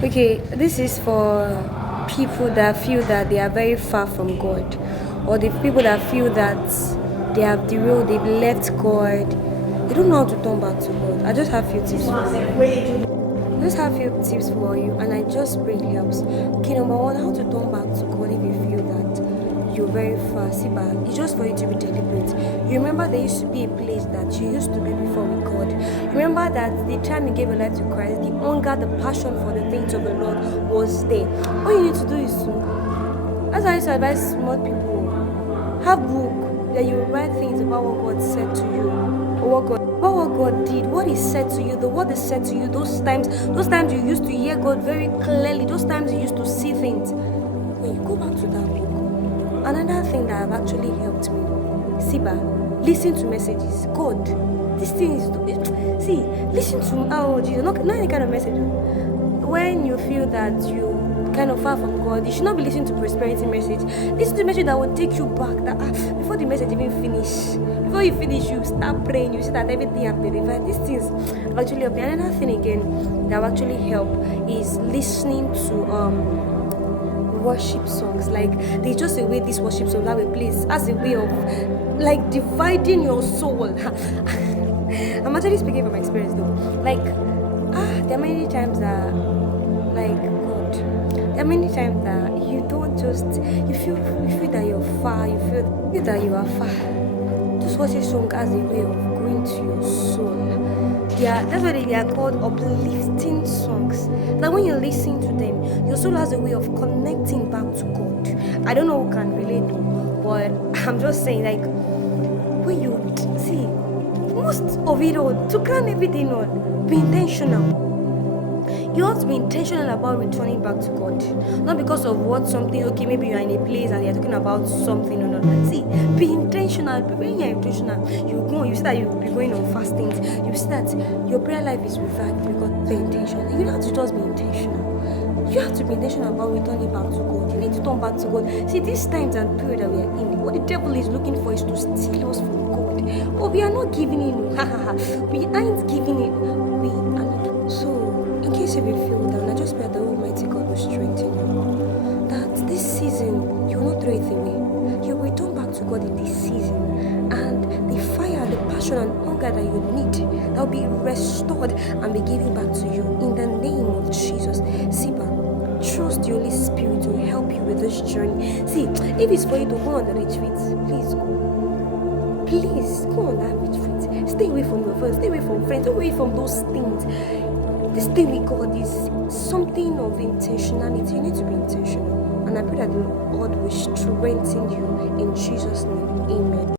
Okay, this is for people that feel that they are very far from God, or the people that feel that they have derailed, they've left God, they don't know how to turn back to God. I just have few tips for you. I just have few tips for you, and I just pray it helps. Okay, number one, how to turn back to God if you feel that you're very far. See, but it's just for you to be deliberate. You remember there used to be a place that you used to be before with God. Remember that the time you gave your life to Christ, the hunger, the passion for the things of the Lord was there. All you need to do is to, as I used to advise smart people, have book that you write things about what God said to you, or what God did, what He said to you, the word He said to you. Those times you used to hear God very clearly. Those times you used to see things. When you go back to that book, another thing that have actually helped me, Siba, listen to messages. God, this thing is see, listen to Jesus, not any kind of message. When you feel that you kind of far from God, you should not be listening to prosperity message. Listen to message that will take you back. That before the message even finish, before you finish, you start praying. You see that everything have been revived. These things actually help. And another thing again that will actually help is listening to worship songs. Like there's just a way these worship songs have a place as a way of like dividing your soul. I'm actually speaking from experience though. Like there are many times that like God, there are many times that you don't just you feel that you're far, you feel that you are far. Just worship song as a way of going to your soul. Yeah, that's why they are called uplifting songs. Like when you listen to them, your soul has a way of connecting back to God. I don't know who can relate, but I'm just saying, like, when you see most of it all, to crown everything on, be intentional. You have to be intentional about returning back to God. Not because of what something, okay, maybe you're in a place and you're talking about something or not. See, be intentional. When you're intentional, you see that you'll be going on fastings. You see that your prayer life is revived because you're intentional. You don't have to just be intentional. You have to be intentional about returning back to God. You need to turn back to God. See, these times and period that we are in, what the devil is looking for is to steal us from God. But we are not giving in. We aren't giving it. We are not. So, in case you will feel down, I just pray that the Almighty God will strengthen you. That this season, you will not throw it away. You will return back to God in this season. And the fire, the passion, and hunger that you need, that will be restored and be given back to you. In the name of Jesus. Siba, trust the Holy Spirit to help you with this journey. See, if it's for you to go on the retreat, please go. Please, go on that retreat. Stay away from your friends, stay away from friends, stay away from those things. This thing with God is something of intentionality. You need to be intentional. And I pray that the Lord will strengthen you in Jesus' name.